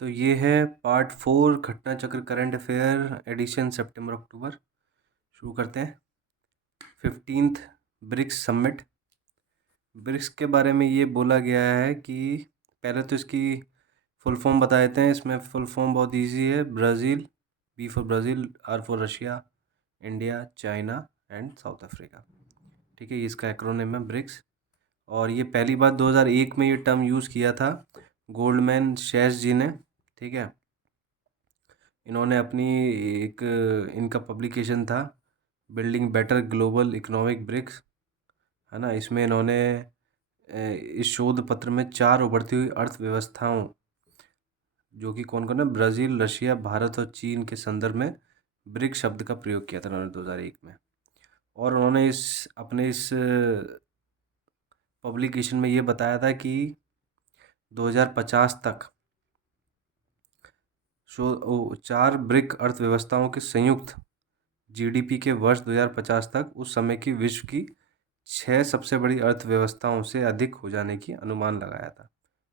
तो ये है पार्ट 4 घटना चक्र करंट अफेयर एडिशन सितंबर अक्टूबर। शुरू करते हैं। 15th BRICS summit. ब्रिक्स के बारे में ये बोला गया है कि पहले तो इसकी फुल फॉर्म बता देते हैं। इसमें फुल फॉर्म बहुत इजी है। Brazil, B for Brazil, R for Russia, India, China and South Africa. ठीक है, ये इसका एक्रोनिम है ब्रिक्स। और ये पहली बार 2001 में ये टर्म यूज़ किया था गोल्डमैन सैच जी ने। ठीक है, इन्होंने अपनी एक इनका पब्लिकेशन था building better global economic BRICS, है ना। इसमें इन्होंने इस शोध पत्र में 4 उभरती हुई अर्थव्यवस्थाओं, जो कि कौन कौन है, ब्राज़ील, रशिया, भारत और चीन के संदर्भ में ब्रिक्स शब्द का प्रयोग किया था उन्होंने 2001 में। और उन्होंने इस पब्लिकेशन में ये बताया था कि 2050 तक 4 ब्रिक अर्थव्यवस्थाओं के संयुक्त जीडीपी के वर्ष 2050 तक उस समय की विश्व की 6 सबसे बड़ी अर्थव्यवस्थाओं से अधिक हो जाने की अनुमान लगाया था।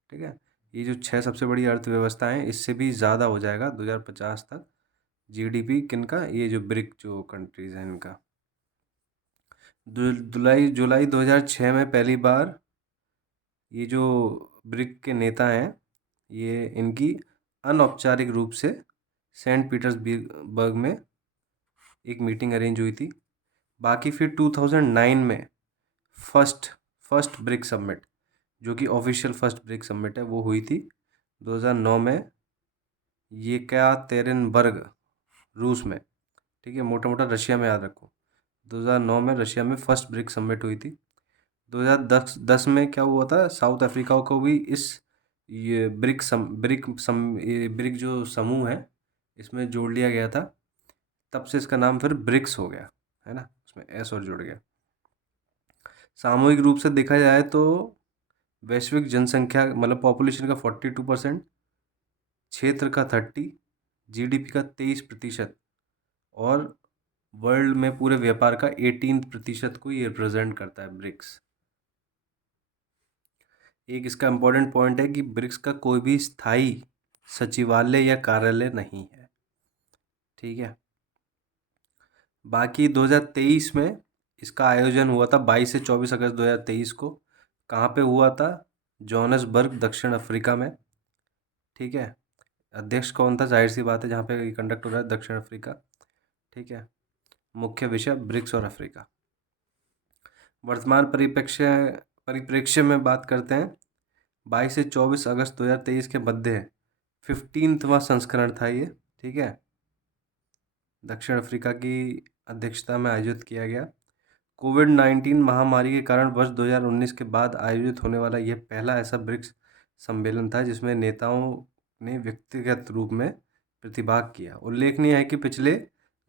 ठीक है, ये जो 6 सबसे बड़ी अर्थव्यवस्थाएं हैं, इससे भी ज़्यादा हो जाएगा 2050 तक जीडीपी किनका, ये जो ब्रिक जो कंट्रीज़ हैं इनका। जुलाई 2006 में पहली बार ये जो ब्रिक के नेता हैं, ये इनकी अनौपचारिक रूप से सेंट पीटर्सबर्ग में एक मीटिंग अरेंज हुई थी। बाकी फिर 2009 में फर्स्ट फर्स्ट ब्रिक समिट, जो कि ऑफिशियल फर्स्ट ब्रिक समिट है, वो हुई थी 2009 में येकातेरिनबर्ग, रूस में। ठीक है, मोटा मोटा रशिया में याद रखो। 2009 में रशिया में फर्स्ट ब्रिक समिट हुई थी। 2010 में क्या हुआ था, साउथ अफ्रीका को भी इस ये ब्रिक जो समूह है इसमें जोड़ लिया गया था। तब से इसका नाम फिर ब्रिक्स हो गया, है ना, उसमें एस और जुड़ गया। सामूहिक रूप से देखा जाए तो वैश्विक जनसंख्या मतलब पॉपुलेशन का 42%, क्षेत्र का 30, जीडीपी का 23% और वर्ल्ड में पूरे व्यापार का 18% को ये रिप्रेजेंट करता है ब्रिक्स। एक इसका इम्पोर्टेंट पॉइंट है कि ब्रिक्स का कोई भी स्थायी सचिवालय या कार्यालय नहीं है। ठीक है, बाकी 2023 में इसका आयोजन हुआ था 22 से 24 अगस्त 2023 को। कहाँ पे हुआ था, जोहान्सबर्ग, दक्षिण अफ्रीका में। ठीक है, अध्यक्ष कौन था, जाहिर सी बात है, जहाँ पे कंडक्ट हो रहा है दक्षिण अफ्रीका। ठीक है, मुख्य विषय ब्रिक्स और अफ्रीका। वर्तमान परिप्रेक्ष्य में बात करते हैं। 22 से 24 अगस्त 2023 के मध्य 15वां संस्करण था ये। ठीक है, दक्षिण अफ्रीका की अध्यक्षता में आयोजित किया गया। कोविड-19 महामारी के कारण वर्ष 2019 के बाद आयोजित होने वाला यह पहला ऐसा ब्रिक्स सम्मेलन था जिसमें नेताओं ने व्यक्तिगत रूप में प्रतिभाग किया। उल्लेखनीय है कि पिछले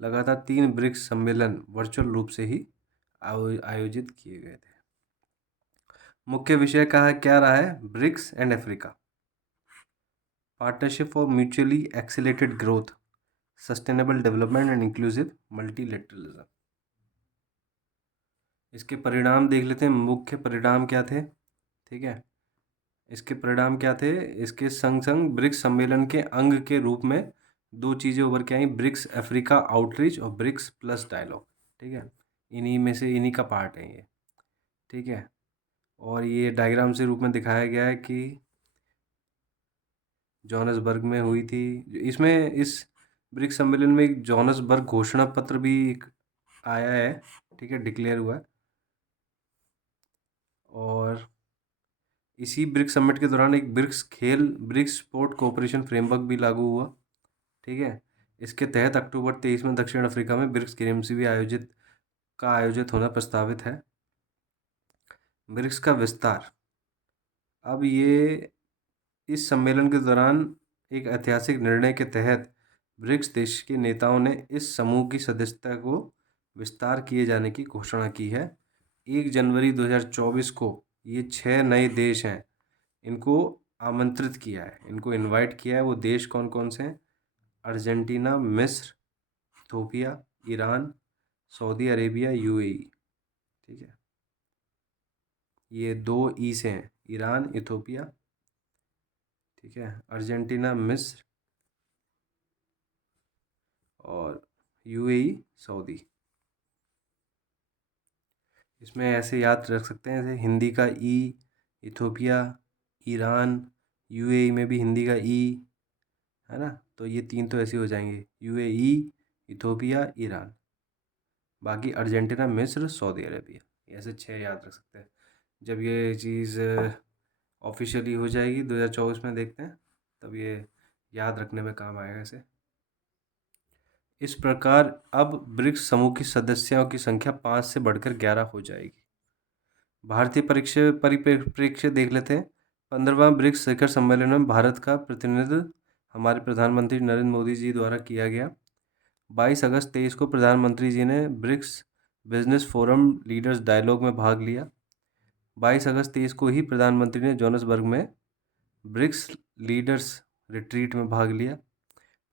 लगातार 3 ब्रिक्स सम्मेलन वर्चुअल रूप से ही आयोजित किए गए थे। मुख्य विषय क्या रहा है, BRICS and Africa partnership for mutually accelerated growth, sustainable development and inclusive multilateralism. इसके परिणाम देख लेते हैं, मुख्य परिणाम क्या थे। ठीक है, इसके परिणाम क्या थे, इसके संग संग ब्रिक्स सम्मेलन के अंग के रूप में 2 चीज़ें उभर के आई, ब्रिक्स अफ्रीका आउटरीच और ब्रिक्स प्लस डायलॉग। ठीक है, इन्हीं में से इन्हीं का पार्ट है ये। ठीक है, और ये डायग्राम से रूप में दिखाया गया है कि जोहान्सबर्ग में हुई थी। इसमें इस ब्रिक्स सम्मेलन में एक जोहान्सबर्ग घोषणा पत्र भी एक आया है। ठीक है, डिक्लेयर हुआ है। और इसी ब्रिक्स समिट के दौरान एक ब्रिक्स स्पोर्ट कोऑपरेशन फ्रेमवर्क भी लागू हुआ। ठीक है, इसके तहत अक्टूबर 23 में दक्षिण अफ्रीका में ब्रिक्स गेम्स भी आयोजित होना प्रस्तावित है। ब्रिक्स का विस्तार, अब ये इस सम्मेलन के दौरान एक ऐतिहासिक निर्णय के तहत ब्रिक्स देश के नेताओं ने इस समूह की सदस्यता को विस्तार किए जाने की घोषणा की है। 1 जनवरी 2024 को ये 6 नए देश हैं, इनको आमंत्रित किया है, इनको इनवाइट किया है। वो देश कौन कौन से हैं, अर्जेंटीना, मिस्र, Ethiopia, Iran, Saudi Arabia, UAE. ठीक है, ये 2 ई से हैं, ईरान, इथोपिया। ठीक है, अर्जेंटीना मिस्र और यूएई सऊदी। इसमें ऐसे याद रख सकते हैं जैसे हिंदी का ई, इथोपिया, ईरान, यूएई में भी हिंदी का ई, है ना। तो ये 3 तो ऐसे हो जाएंगे, यूएई, इथोपिया, ईरान। बाकी अर्जेंटीना, मिस्र, सऊदी अरेबिया, ऐसे 6 याद रख सकते हैं। जब ये चीज़ ऑफिशियली हो जाएगी 2024 में, देखते हैं, तब ये याद रखने में काम आएगा इसे। इस प्रकार अब ब्रिक्स समूह की सदस्यों की संख्या 5 से बढ़कर 11 हो जाएगी। भारतीय परिप्रेक्ष्य देख लेते हैं। 15वां ब्रिक्स शिखर सम्मेलन में भारत का प्रतिनिधित्व हमारे प्रधानमंत्री नरेंद्र मोदी जी द्वारा किया गया। 22 अगस्त 23 को प्रधानमंत्री जी ने BRICS business forum leaders dialogue में भाग लिया। 22 अगस्त 23 को ही प्रधानमंत्री ने जोहान्सबर्ग में ब्रिक्स लीडर्स रिट्रीट में भाग लिया।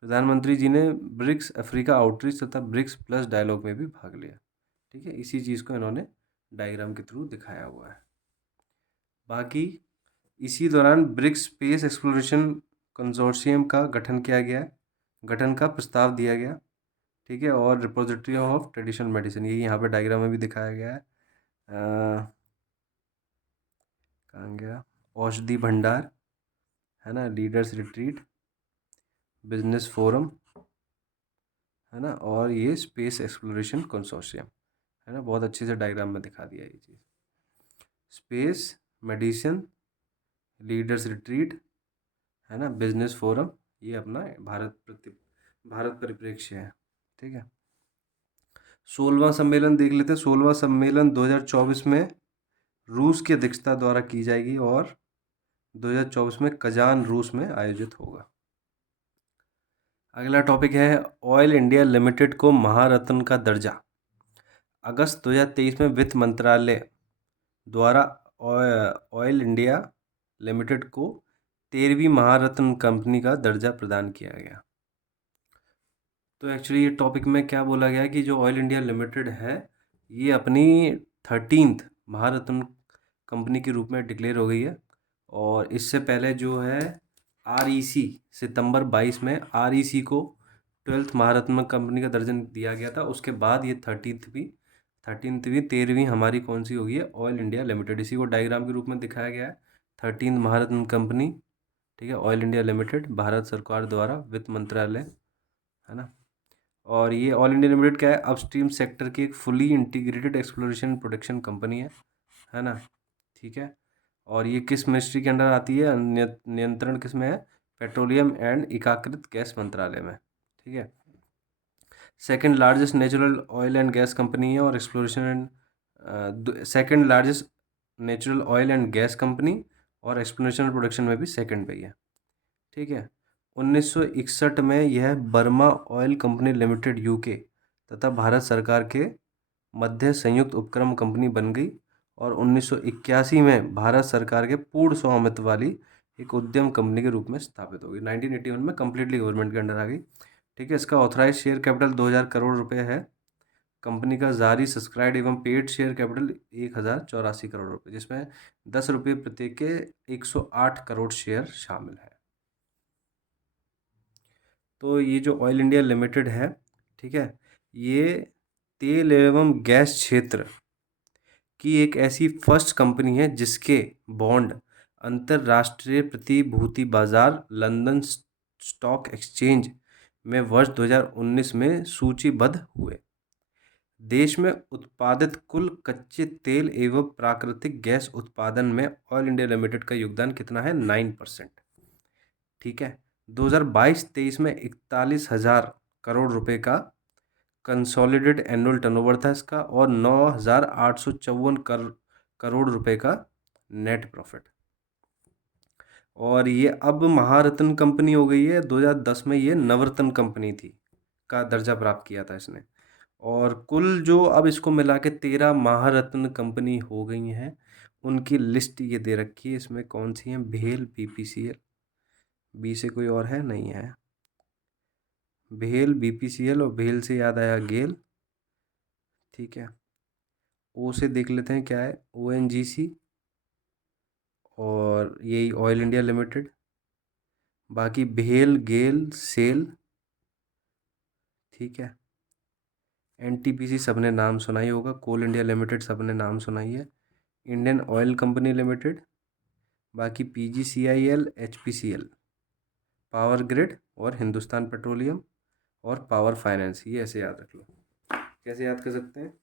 प्रधानमंत्री जी ने ब्रिक्स अफ्रीका आउटरीच तथा ब्रिक्स प्लस डायलॉग में भी भाग लिया। ठीक है, इसी चीज़ को इन्होंने डायग्राम के थ्रू दिखाया हुआ है। बाकी इसी दौरान ब्रिक्स स्पेस एक्सप्लोरेशन कंसोर्शियम का गठन का प्रस्ताव दिया गया। ठीक है, और रिपोजिटरी ऑफ ट्रेडिशनल मेडिसिन, ये यहाँ पे डायग्राम में भी दिखाया गया है। कहाँ गया, औषधि भंडार, है ना, लीडर्स रिट्रीट, बिजनेस फोरम, है ना, और ये स्पेस एक्सप्लोरेशन कंसोर्शियम, है ना। बहुत अच्छे से डायग्राम में दिखा दिया ये चीज़। स्पेस मेडिसिन, लीडर्स रिट्रीट, है ना, बिजनेस फोरम, ये अपना भारत परिप्रेक्ष्य है। ठीक है, 16वां सम्मेलन देख लेते हैं। 16वां सम्मेलन 2024 में रूस की अध्यक्षता द्वारा की जाएगी और 2024 में कजान, रूस में आयोजित होगा। अगला टॉपिक है ऑयल इंडिया लिमिटेड को महारत्न का दर्जा। अगस्त 2023 में वित्त मंत्रालय द्वारा ऑयल इंडिया लिमिटेड को 13वीं महारत्न कंपनी का दर्जा प्रदान किया गया। तो एक्चुअली ये टॉपिक में क्या बोला गया कि जो ऑयल इंडिया लिमिटेड है, ये अपनी 13th महारत्न कंपनी के रूप में डिक्लेयर हो गई है। और इससे पहले जो है आरईसी, सितंबर 22 में आरईसी को 12th महारत्न कंपनी का दर्जा दिया गया था। उसके बाद ये 13वीं हमारी कौन सी होगी है, ऑयल इंडिया लिमिटेड। इसी को डायग्राम के रूप में दिखाया गया है। 13th महारत्न कंपनी, ठीक है, ऑयल इंडिया लिमिटेड, भारत सरकार द्वारा वित्त मंत्रालय, है ना। और ये ऑल इंडिया लिमिटेड क्या है, अपस्ट्रीम सेक्टर की एक fully integrated exploration production company है ना। ठीक है, और ये किस मिनिस्ट्री के अंडर आती है, नियंत्रण किस में है, पेट्रोलियम एंड एकीकृत गैस मंत्रालय में। ठीक है, second largest natural oil and gas company है और exploration and second largest natural oil and gas company और एक्सप्लोरेशन प्रोडक्शन में भी सेकंड पे ही है। ठीक है, 1961 में यह Burma oil company limited UK तथा भारत सरकार के मध्य संयुक्त उपक्रम कंपनी बन गई और 1981 में भारत सरकार के पूर्ण स्वामित्व वाली एक उद्यम कंपनी के रूप में स्थापित हो गई। 1981 में कम्प्लीटली गवर्नमेंट के अंडर आ गई। ठीक है, इसका ऑथराइज शेयर कैपिटल 2000 करोड़ रुपए है। कंपनी का जारी सब्सक्राइब एवं पेड शेयर कैपिटल 1084 करोड़ रुपए, जिसमें 10 रुपये प्रत्येक के 108 करोड़ शेयर शामिल है। तो ये जो ऑयल इंडिया लिमिटेड है, ठीक है, ये तेल एवं गैस क्षेत्र की एक ऐसी फर्स्ट कंपनी है जिसके बॉन्ड अंतर्राष्ट्रीय प्रतिभूति बाजार लंदन स्टॉक एक्सचेंज में वर्ष 2019 में सूचीबद्ध हुए। देश में उत्पादित कुल कच्चे तेल एवं प्राकृतिक गैस उत्पादन में ऑयल इंडिया लिमिटेड का योगदान कितना है, 9%। ठीक है, 2022-23 में 41,000 करोड़ रुपए का कंसोलिडेटेड एनुअल टर्नओवर था इसका और 9,854 करोड़ रुपए का नेट प्रॉफिट। और ये अब महारत्न कंपनी हो गई है। 2010 में ये नवरत्न कंपनी थी, का दर्जा प्राप्त किया था इसने। और कुल जो अब इसको मिला के 13 महारत्न कंपनी हो गई हैं, उनकी लिस्ट ये दे रखी है। इसमें कौन सी हैं, भेल, बीपीसीएल, बी से कोई और है, नहीं है, भेल, बीपीसीएल, और भेल से याद आया गेल। ठीक है, ओ से देख लेते हैं क्या है, ओएनजीसी, और यही ऑयल इंडिया लिमिटेड, बाकी भेल गेल सेल, ठीक है। एनटीपीसी सबने नाम सुना ही होगा, कोल इंडिया लिमिटेड सबने नाम सुना ही है। इंडियन ऑयल कंपनी लिमिटेड, बाकी पीजीसीआईएल, एचपीसीएल, पावर ग्रिड और हिंदुस्तान पेट्रोलियम और पावर फाइनेंस, ये ऐसे याद रख लो। कैसे याद कर सकते हैं?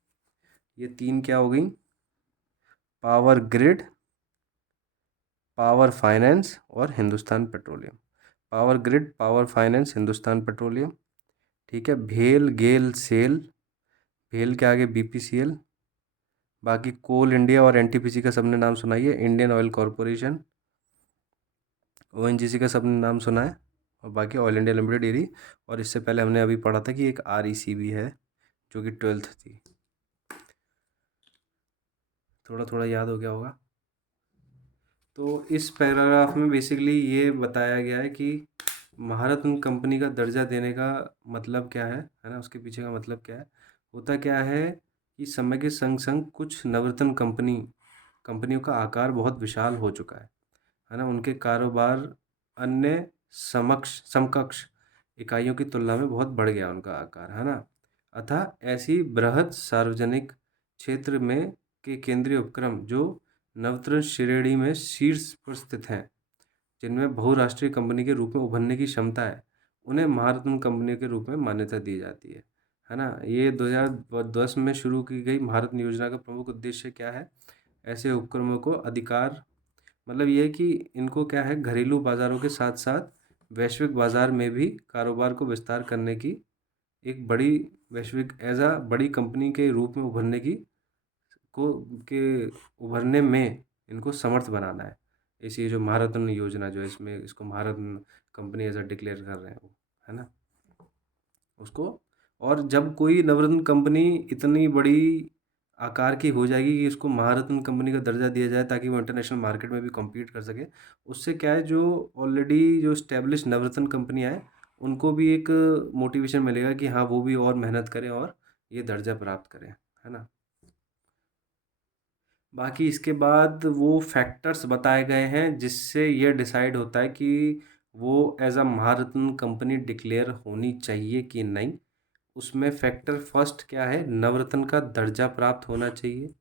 ये तीन क्या हो गई? पावर ग्रिड, पावर फाइनेंस और Hindustan petroleum. Power grid, power finance, Hindustan petroleum, ठीक है। भेल गेल सेल, भेल के आगे बीपीसीएल, बाकी कोल इंडिया और एनटीपीसी का सबने नाम सुना ही है। इंडियन ऑयल कॉरपोरेशन, ओएनजीसी का सबने नाम सुना है, और बाकी ऑयल इंडिया लिमिटेड ये रही। और इससे पहले हमने अभी पढ़ा था कि एक आरईसी भी है जो कि 12th थी। थोड़ा थोड़ा याद हो गया होगा। तो इस पैराग्राफ में बेसिकली ये बताया गया है कि महारत्न कंपनी का दर्जा देने का मतलब क्या है ना, उसके पीछे का मतलब क्या है। होता क्या है कि समय के संग संग कुछ नवरत्न कंपनियों का आकार बहुत विशाल हो चुका है ना। उनके कारोबार अन्य समकक्ष इकाइयों की तुलना में बहुत बढ़ गया उनका आकार, है ना। अतः ऐसी बृहद सार्वजनिक क्षेत्र में के केंद्रीय उपक्रम जो नवरत्न श्रेणी में शीर्ष पर स्थित हैं, जिनमें बहुराष्ट्रीय कंपनी के रूप में उभरने की क्षमता है, उन्हें महारत्न कंपनी के रूप में मान्यता दी जाती है ना। ये 2010 में शुरू की गई महारत्न योजना का प्रमुख उद्देश्य क्या है? ऐसे उपक्रमों को अधिकार, मतलब ये है कि इनको क्या है, घरेलू बाज़ारों के साथ साथ वैश्विक बाज़ार में भी कारोबार को विस्तार करने की, एक बड़ी वैश्विक बड़ी कंपनी के रूप में उभरने की को के उभरने में इनको समर्थ बनाना है। इस ये जो महारत्न योजना जो है, इसमें इसको महारत्न कंपनी ऐसा डिक्लेयर कर रहे हैं वो, है ना, उसको। और जब कोई नवरत्न कंपनी इतनी बड़ी आकार की हो जाएगी कि इसको महारत्न कंपनी का दर्जा दिया जाए ताकि वो इंटरनेशनल मार्केट में भी कम्पीट कर सके, उससे क्या है, जो ऑलरेडी जो स्टेब्लिश नवरत्न कंपनियां हैं उनको भी एक मोटिवेशन मिलेगा कि हाँ वो भी और मेहनत करें और ये दर्जा प्राप्त करें, है ना। बाकी इसके बाद वो फैक्टर्स बताए गए हैं जिससे ये डिसाइड होता है कि वो as a Maharatna company declare होनी चाहिए कि नहीं। उसमें फैक्टर फर्स्ट क्या है? नवरत्न का दर्जा प्राप्त होना चाहिए,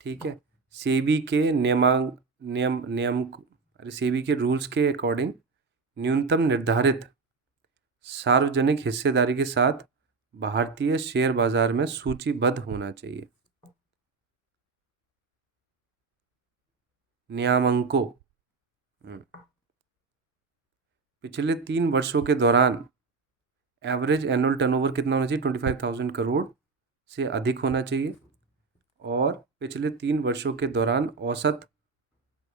ठीक है। सेबी के नियम नियम अरे सेबी के रूल्स के अकॉर्डिंग न्यूनतम निर्धारित सार्वजनिक हिस्सेदारी के साथ भारतीय शेयर बाजार में सूचीबद्ध होना चाहिए। नियामकों, पिछले 3 वर्षों के दौरान एवरेज एनुअल टर्नओवर कितना होना चाहिए? 25,000 करोड़ से अधिक होना चाहिए। और पिछले 3 वर्षों के दौरान औसत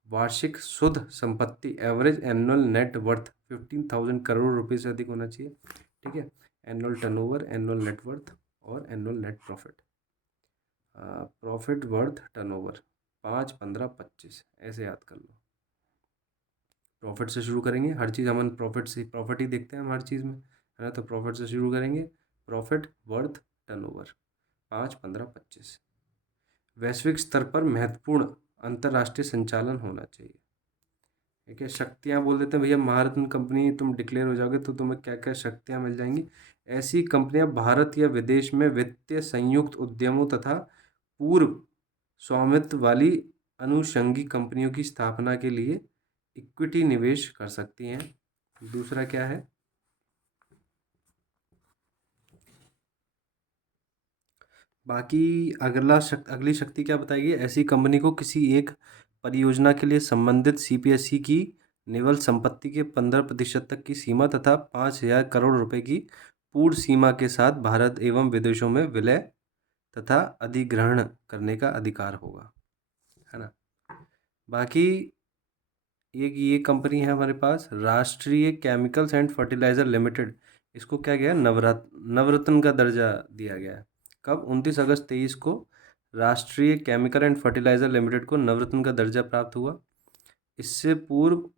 वार्षिक शुद्ध संपत्ति average annual net worth 15,000 crore रुपये से अधिक होना चाहिए, ठीक है। Annual turnover, annual net worth और annual net profit. Profit worth turnover 5, 15, 25 ऐसे याद कर लो। प्रॉफिट से शुरू करेंगे, हर चीज़ हम प्रॉफिट ही देखते हैं हम हर चीज़ में, है ना। तो प्रॉफिट से शुरू करेंगे, प्रॉफिट वर्थ टर्नओवर 5, 15, 25। वैश्विक स्तर पर महत्वपूर्ण अंतर्राष्ट्रीय संचालन होना चाहिए, ठीक है। शक्तियाँ बोल देते हैं भैया, महारत्न कंपनी तुम डिक्लेयर हो जाओगे तो तुम्हें क्या क्या शक्तियाँ मिल जाएंगी। ऐसी कंपनियां भारत या विदेश में वित्तीय संयुक्त उद्यमों तथा पूर्व स्वामित्व वाली अनुषंगी कंपनियों की स्थापना के लिए इक्विटी निवेश कर सकती हैं। दूसरा क्या है? बाकी अगली शक्ति क्या बताएगी? ऐसी कंपनी को किसी एक परियोजना के लिए संबंधित सीपीएसई की निवल संपत्ति के 15% तक की सीमा तथा 5,000 करोड़ रुपए की पूर्ण सीमा के साथ भारत एवं विदेशों में विलय तथा अधिग्रहण करने का अधिकार होगा, है ना। बाकी एक ये कंपनी है हमारे पास, राष्ट्रीय केमिकल्स एंड फर्टिलाइजर लिमिटेड। इसको क्या गया? नवरत्न का दर्जा दिया गया है। कब? 29 अगस्त 23 को राष्ट्रीय केमिकल एंड फर्टिलाइजर लिमिटेड को नवरत्न का दर्जा प्राप्त हुआ। इससे पूर्व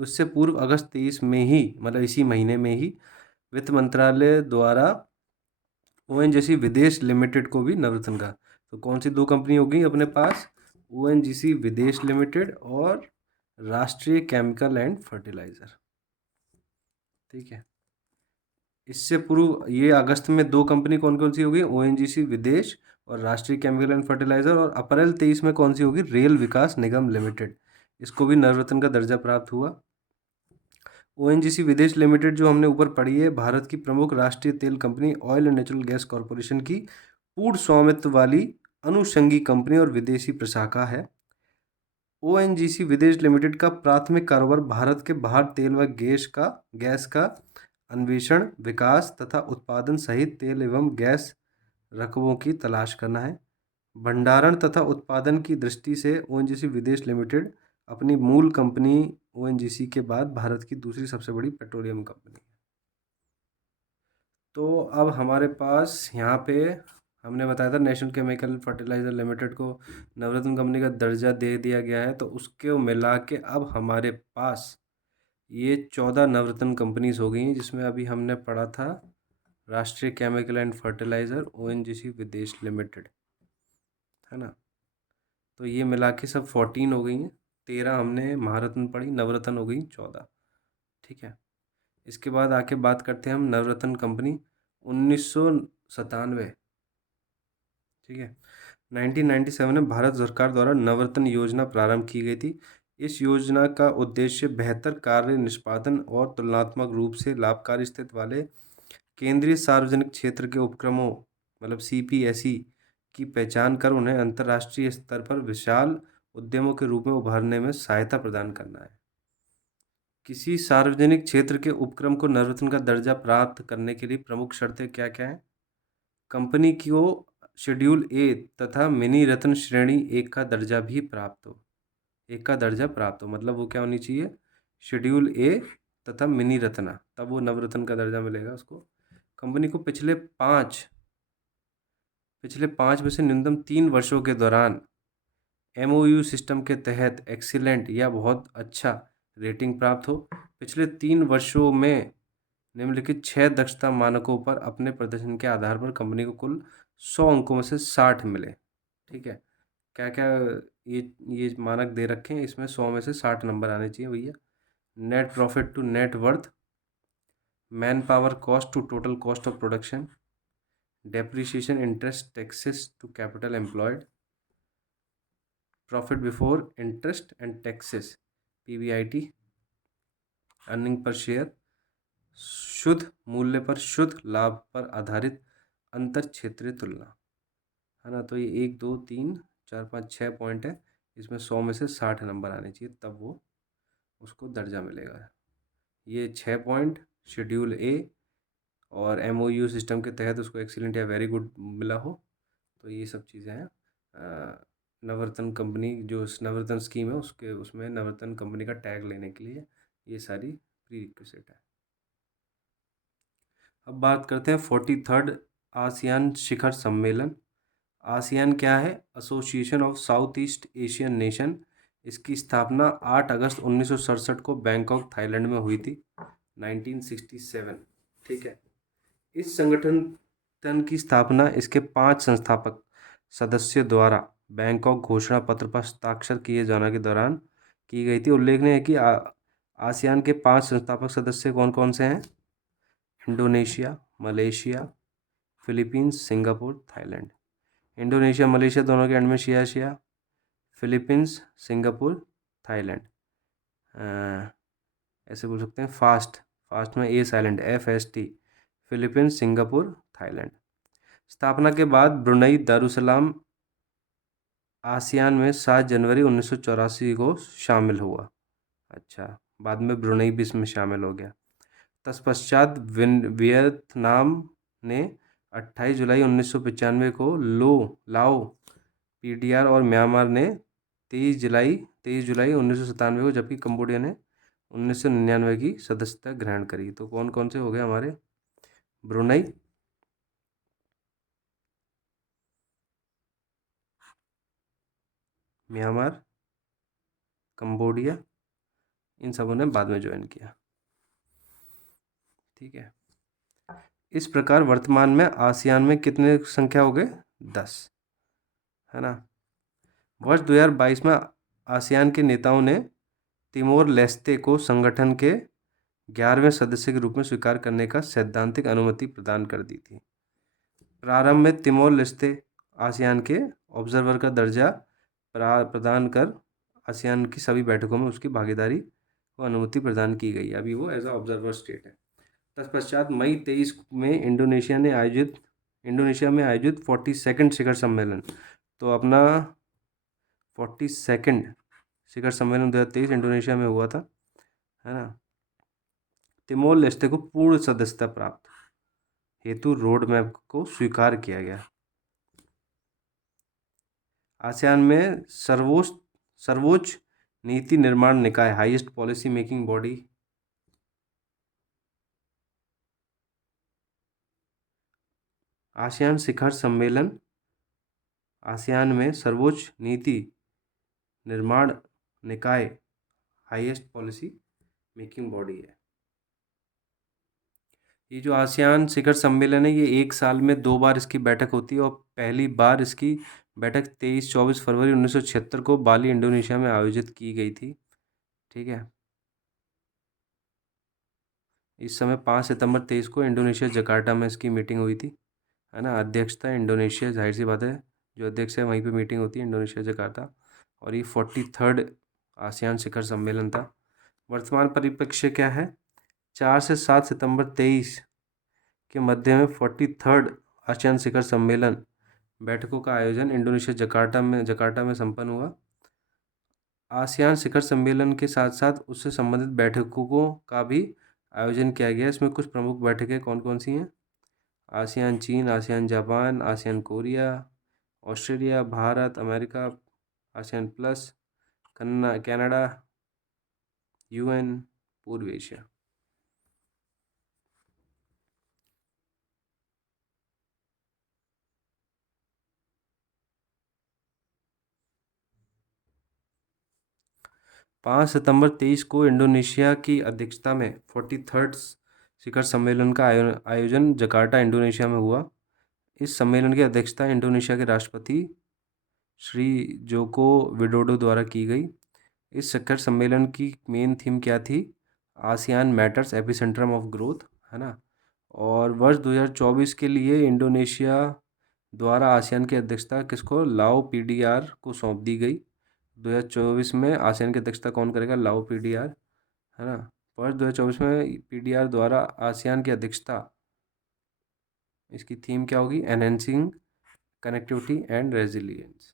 उससे पूर्व अगस्त 23 में ही, मतलब इसी महीने में ही, वित्त मंत्रालय द्वारा ओएनजीसी विदेश लिमिटेड को भी नवरत्न का। तो कौन सी दो कंपनी हो गई अपने पास? ओएनजीसी विदेश लिमिटेड और राष्ट्रीय केमिकल एंड फर्टिलाइजर। ठीक है। इससे पूर्व ये अगस्त में 2 कंपनी कौन कौन सी होगी? ओएनजीसी विदेश और राष्ट्रीय केमिकल एंड फर्टिलाइजर। और अप्रैल 23 में कौन सी होगी? रेल विकास निगम लिमिटेड। इसको भी नवरत्न का दर्जा प्राप्त हुआ। ओएनजीसी विदेश लिमिटेड जो हमने ऊपर पढ़ी है, भारत की प्रमुख राष्ट्रीय तेल company oil and natural gas corporation की पूर्ण स्वामित्व वाली अनुषंगी कंपनी और विदेशी प्रशाखा है। ओएनजीसी विदेश लिमिटेड का प्राथमिक कारोबार भारत के बाहर तेल व गैस का अन्वेषण, विकास तथा उत्पादन सहित तेल एवं गैस रकबों की तलाश करना है। भंडारण तथा उत्पादन की दृष्टि से ओएनजीसी विदेश लिमिटेड अपनी मूल कंपनी ओएनजीसी के बाद भारत की दूसरी सबसे बड़ी पेट्रोलियम कंपनी है। तो अब हमारे पास यहाँ पे हमने बताया था नेशनल केमिकल फर्टिलाइजर लिमिटेड को नवरत्न कंपनी का दर्जा दे दिया गया है, तो उसके मिला के अब हमारे पास ये 14 नवरत्न कंपनीज हो गई हैं, जिसमें अभी हमने पढ़ा था राष्ट्रीय केमिकल एंड फर्टिलाइजर ओएनजीसी विदेश लिमिटेड, है ना। तो ये मिला के सब 14 हो गई हैं। 13 हमने महारत्न पढ़ी, नवरत्न हो गई 14। ठीक है। इसके बाद आके बात करते हैं हम नवरत्न कंपनी 1997। ठीक है। 1997 में भारत सरकार द्वारा नवरत्न योजना प्रारंभ की गई थी। इस योजना का उद्देश्य बेहतर कार्य निष्पादन और तुलनात्मक रूप से लाभकारी स्थिति वाले केंद्रीय सार्वजनिक क्षेत्र के उपक्रमों मतलब सीपीएसई की पहचान कर उन्हें अंतर्राष्ट्रीय स्तर पर विशाल उद्यमों के रूप में उभारने में सहायता प्रदान करना है। किसी सार्वजनिक क्षेत्र के उपक्रम को नवरत्न का दर्जा प्राप्त करने के लिए प्रमुख शर्तें क्या क्या हैं? कंपनी को शेड्यूल ए तथा मिनी रत्न श्रेणी एक का दर्जा भी प्राप्त हो। एक का दर्जा प्राप्त हो मतलब वो क्या होनी चाहिए? शेड्यूल ए तथा मिनी रत्ना, तब वो नवरत्न का दर्जा मिलेगा उसको। कंपनी को पिछले पाँच में से न्यूनतम 3 वर्षों के दौरान एमओयू सिस्टम के तहत एक्सीलेंट या बहुत अच्छा रेटिंग प्राप्त हो। पिछले 3 वर्षों में निम्नलिखित 6 दक्षता मानकों पर अपने प्रदर्शन के आधार पर कंपनी को कुल 100 अंकों में से 60 मिले। ठीक है। क्या क्या ये मानक दे रखे हैं, इसमें 100 में से 60 नंबर आने चाहिए भैया। Net profit to net worth, man power cost to total cost of production, depreciation interest taxes to capital employed, profit before interest and taxes PBIT, earning per share, शुद्ध मूल्य पर शुद्ध लाभ पर आधारित अंतर क्षेत्रीय तुलना, है ना। तो ये 1 2 3 4 5 6 पॉइंट है, इसमें 100 में से 60 नंबर आने चाहिए, तब वो उसको दर्जा मिलेगा। ये 6 पॉइंट शेड्यूल ए और एमओयू सिस्टम के तहत उसको एक्सीलेंट या वेरी गुड मिला हो, तो ये सब चीज़ें हैं। नवरत्न कंपनी जो नवरत्न स्कीम है उसके उसमें नवरत्न कंपनी का टैग लेने के लिए ये सारी प्री रिक्विजिट है। अब बात करते हैं 43rd आसियान शिखर सम्मेलन। आसियान क्या है? Association of south east Asian nation. इसकी स्थापना 8 अगस्त 1967 को बैंकॉक थाईलैंड में हुई थी, 1967। ठीक है। इस संगठन की स्थापना इसके 5 संस्थापक सदस्यों द्वारा बैंकॉक घोषणा पत्र पर हस्ताक्षर किए जाने के दौरान की गई थी। उल्लेखनीय है कि आसियान के 5 संस्थापक सदस्य कौन कौन से हैं? Indonesia, Malaysia, Philippines, Singapore, Thailand. Indonesia Malaysia दोनों के एंड में शिया शिया, फिलीपींस, सिंगापुर, थाईलैंड। ऐसे बोल सकते हैं फास्ट में A silent, FST, Philippines, Singapore, Thailand. स्थापना के बाद ब्रुनई दारुसलाम आसियान में 7 जनवरी 1984 को शामिल हुआ। अच्छा, बाद में ब्रुनई भी इसमें शामिल हो गया। तत्पश्चात वियतनाम ने 28 जुलाई 1995 को लाओ PDR और म्यांमार ने 23 जुलाई 1997 को, जबकि कंबोडिया ने 1999 की सदस्यता ग्रहण करी। तो कौन कौन से हो गए हमारे? ब्रुनई, म्यांमार, कंबोडिया, इन सबों ने बाद में ज्वाइन किया। ठीक है। इस प्रकार वर्तमान में आसियान में कितने संख्या हो गए? 10, है ना। वर्ष 2022 में आसियान के नेताओं ने तिमोर लेस्ते को संगठन के 11वें सदस्य के रूप में स्वीकार करने का सैद्धांतिक अनुमति प्रदान कर दी थी। प्रारंभ में तिमोर लेस्ते आसियान के ऑब्जर्वर का दर्जा प्रदान कर आसियान की सभी बैठकों में उसकी भागीदारी को अनुमति प्रदान की गई। अभी वो एज अ ऑब्जर्वर स्टेट है। तत्पश्चात मई 23 में इंडोनेशिया में आयोजित 42nd शिखर सम्मेलन, तो अपना 42nd शिखर सम्मेलन 2023 इंडोनेशिया में हुआ था, है ना। तिमोर लेस्ते को पूर्ण सदस्यता प्राप्त हेतु रोड मैप को स्वीकार किया गया। आसियान में सर्वोच्च नीति निर्माण निकाय, highest policy making body, ASEAN शिखर सम्मेलन आसियान में सर्वोच्च नीति निर्माण निकाय, हाईएस्ट पॉलिसी मेकिंग बॉडी है। ये जो आसियान शिखर सम्मेलन है, ये 1 साल में 2 बार इसकी बैठक होती है और पहली बार इसकी बैठक 23-24 फरवरी 1976 को बाली, इंडोनेशिया में आयोजित की गई थी। ठीक है। इस समय 5 सितंबर 23 को इंडोनेशिया जकार्ता में इसकी मीटिंग हुई थी, है ना। अध्यक्षता इंडोनेशिया, जाहिर सी बात है, जो अध्यक्ष है वहीं पे मीटिंग होती है, इंडोनेशिया जकार्ता। और ये 43rd आसियान शिखर सम्मेलन था। वर्तमान परिप्रेक्ष्य क्या है? 4 से 7 सितंबर 23 के मध्य में 43rd आसियान शिखर सम्मेलन बैठकों का आयोजन इंडोनेशिया जकार्ता में संपन्न हुआ। आसियान शिखर सम्मेलन के साथ साथ उससे संबंधित बैठकों का भी आयोजन किया गया। इसमें कुछ प्रमुख बैठकें कौन कौन सी हैं? आसियान चीन, ASEAN Japan, ASEAN Korea, Australia, Bharat, America, ASEAN plus, Canada, UN, पूर्व एशिया। पाँच सितंबर 23 को इंडोनेशिया की अध्यक्षता में 43rd शिखर सम्मेलन का आयोजन जकार्ता, इंडोनेशिया में हुआ। इस सम्मेलन की अध्यक्षता इंडोनेशिया के राष्ट्रपति श्री जोको विडोडो द्वारा की गई। इस शिखर सम्मेलन की मेन थीम क्या थी? आसियान मैटर्स, एपिसेंट्रम ऑफ ग्रोथ, है ना। और वर्ष 2024 के लिए इंडोनेशिया द्वारा आसियान की अध्यक्षता किसको? लाओ पीडीआर को सौंप दी गई। 2024 में आसियान की अध्यक्षता कौन करेगा? लाओ पीडीआर, है ना। वर्ष 2024 में पीडीआर द्वारा आसियान की अध्यक्षता, इसकी थीम क्या होगी? Enhancing connectivity and resilience.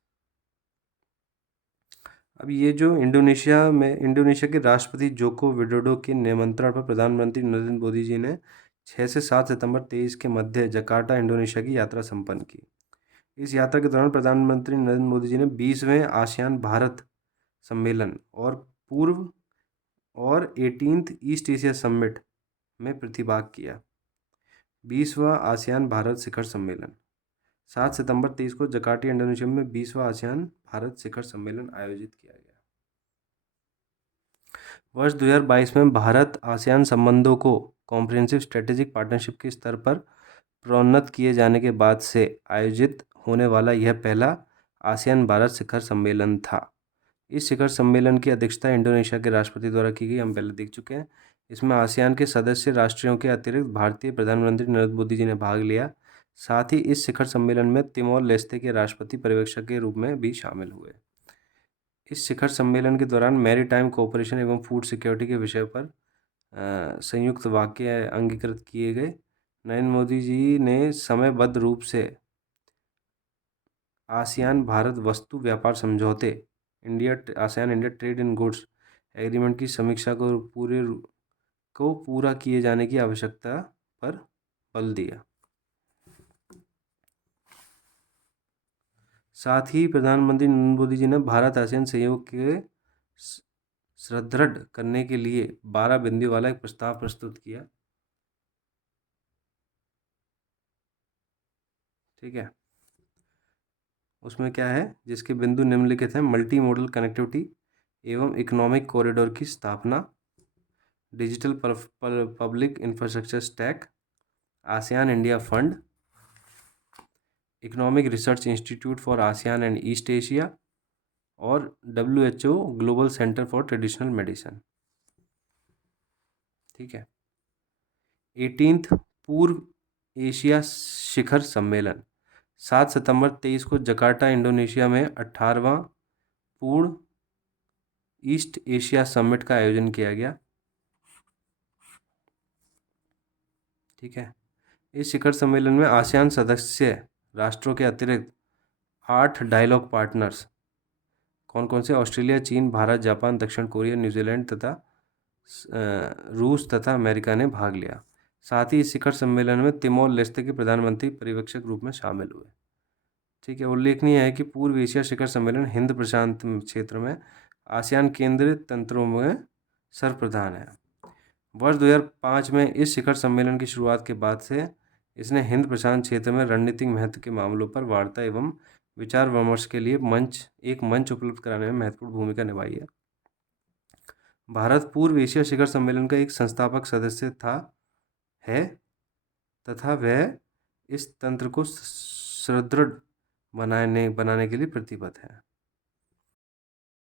अब ये जो इंडोनेशिया के राष्ट्रपति जोको विडोडो के निमंत्रण पर प्रधानमंत्री नरेंद्र मोदी जी ने 6 से 7 सितंबर 23 के मध्य जकार्ता, इंडोनेशिया की यात्रा संपन्न की। इस यात्रा के दौरान प्रधानमंत्री नरेंद्र मोदी जी ने 20वें आसियान भारत सम्मेलन और 18th ईस्ट एशिया समिट में प्रतिभाग किया। 20वां आसियान भारत शिखर सम्मेलन 7 सितंबर 23 को जकार्ता, इंडोनेशिया में 20वां आसियान भारत शिखर सम्मेलन आयोजित किया गया। वर्ष 2022 में भारत आसियान संबंधों को कॉम्प्रिहेंसिव स्ट्रेटेजिक पार्टनरशिप के स्तर पर प्रोन्नत किए जाने के बाद से आयोजित होने वाला यह पहला आसियान भारत शिखर सम्मेलन था। इस शिखर सम्मेलन की अध्यक्षता इंडोनेशिया के राष्ट्रपति द्वारा की गई, हम पहले देख चुके हैं। इसमें आसियान के सदस्य राष्ट्रों के अतिरिक्त भारतीय प्रधानमंत्री नरेंद्र मोदी जी ने भाग लिया। साथ ही इस शिखर सम्मेलन में तिमोर लेस्ते के राष्ट्रपति पर्यवेक्षक के रूप में भी शामिल हुए। इस शिखर सम्मेलन के दौरान मैरीटाइम कोऑपरेशन एवं फूड सिक्योरिटी के विषय पर संयुक्त वाक्य अंगीकृत किए गए। नरेंद्र मोदी जी ने समयबद्ध रूप से आसियान भारत वस्तु व्यापार समझौते ASEAN India trade in goods agreement की समीक्षा को पूरा किए जाने की आवश्यकता पर बल दिया। साथ ही प्रधानमंत्री नरेंद्र मोदी जी ने भारत आसियान सहयोग के सुदृढ़ करने के लिए 12 बिंदु वाला एक प्रस्ताव प्रस्तुत किया। ठीक है। उसमें क्या है? जिसके बिंदु निम्नलिखित हैं: मल्टी मॉडल कनेक्टिविटी एवं इकोनॉमिक कॉरिडोर की स्थापना, digital public infrastructure stack, ASEAN India fund, economic research institute for ASEAN and east Asia और WHO global centre for traditional medicine. ठीक है। 18th पूर्व एशिया शिखर सम्मेलन 7 सितंबर 23 को जकार्ता इंडोनेशिया में 18वां पूर्ण ईस्ट एशिया समिट का आयोजन किया गया। ठीक है। इस शिखर सम्मेलन में आसियान सदस्य राष्ट्रों के अतिरिक्त 8 डायलॉग पार्टनर्स कौन कौन से ऑस्ट्रेलिया, चीन, भारत, जापान, दक्षिण कोरिया, न्यूजीलैंड तथा रूस तथा अमेरिका ने भाग लिया। साथ ही इस शिखर सम्मेलन में तिमोर लेस्ते के प्रधानमंत्री पर्यवेक्षक रूप में शामिल हुए। ठीक है। उल्लेखनीय है कि पूर्व एशिया शिखर सम्मेलन हिंद प्रशांत क्षेत्र में आसियान केंद्रित तंत्रों में सर्वप्रधान है। वर्ष 2005 में इस शिखर सम्मेलन की शुरुआत के बाद से इसने हिंद प्रशांत क्षेत्र में रणनीतिक महत्व के मामलों पर वार्ता एवं विचार विमर्श के लिए एक मंच उपलब्ध कराने में महत्वपूर्ण भूमिका निभाई है। भारत पूर्व एशिया शिखर सम्मेलन का एक संस्थापक सदस्य है तथा वह इस तंत्र को सुदृढ़ बनाने के लिए प्रतिबद्ध है।